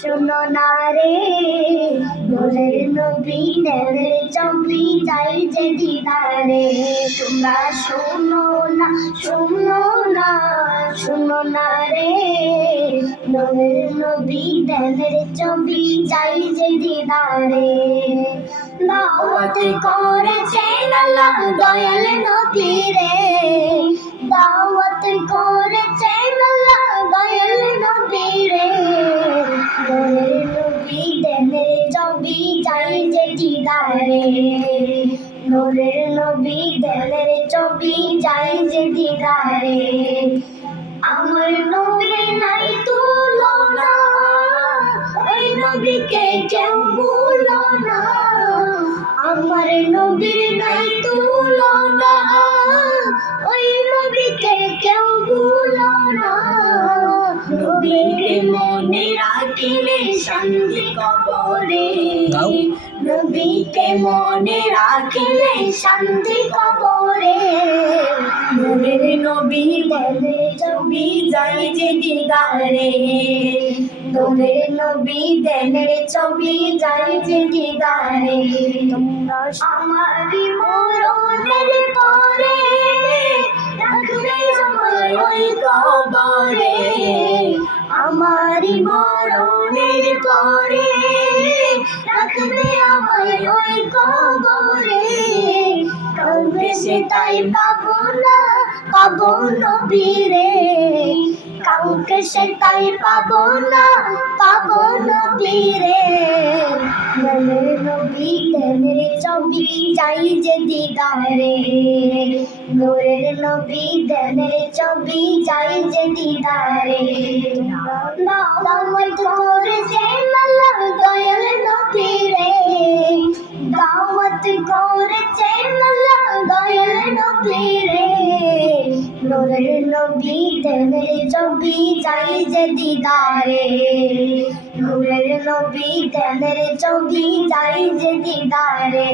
শোনো না রে নূরের নবী নূরের ছবি চাই যে দিদারে তোমরা শোনো না শোনো না শোনো না রে নূরের নবী নূরের ছবি চাই যে দিদারে দাওয়াত করেছেন আল্লাহ দয়াল নবী রে দাওয়াত করেছেন আল্লাহ দয়াল নবী রে নূরের নবী নূরের ছবি চাই যে দিদারে নূরের নবী নূরের ছবি চাই যে দিদারে আমার নবী নাই তুলনা ওই নবীকে কেউ ভুলো না আমার নবীর নাই তুলনা ওই নবীকে কেউ ভুলো না নবীকে মনে রাখিলে শান্তি কবরে নবীকে মনে রাখিলে শান্তি কবরে নূরের নবী নূরের ছবি যাই যে দিদারে নূরের নবী নূরের ছবি যাই যে দিদারে তোমরা আমারই মরণের পরে রাখবে আমায় ওই কবরে আমারই মরণের পরে রাখবে আমায় ওই কবরে কাউকে সে তাই পাবো না পাবো নবী রে কাউকে সে তাই পাবো না পাবো নবী রে নূরের নবী নূরের ছবি চাই যে দিদারে নূরের নবী নূরের ছবি চাই যে দিদারে দাওয়াত করেছেন আল্লাহ দয়াল নবী রে দাওয়াত করেছেন আল্লাহ দয়াল নবী রে নূরের নবী নূরের ছবি চাই যে দিদারে নূরের নবী নূরের ছবি চাই যে দিদারে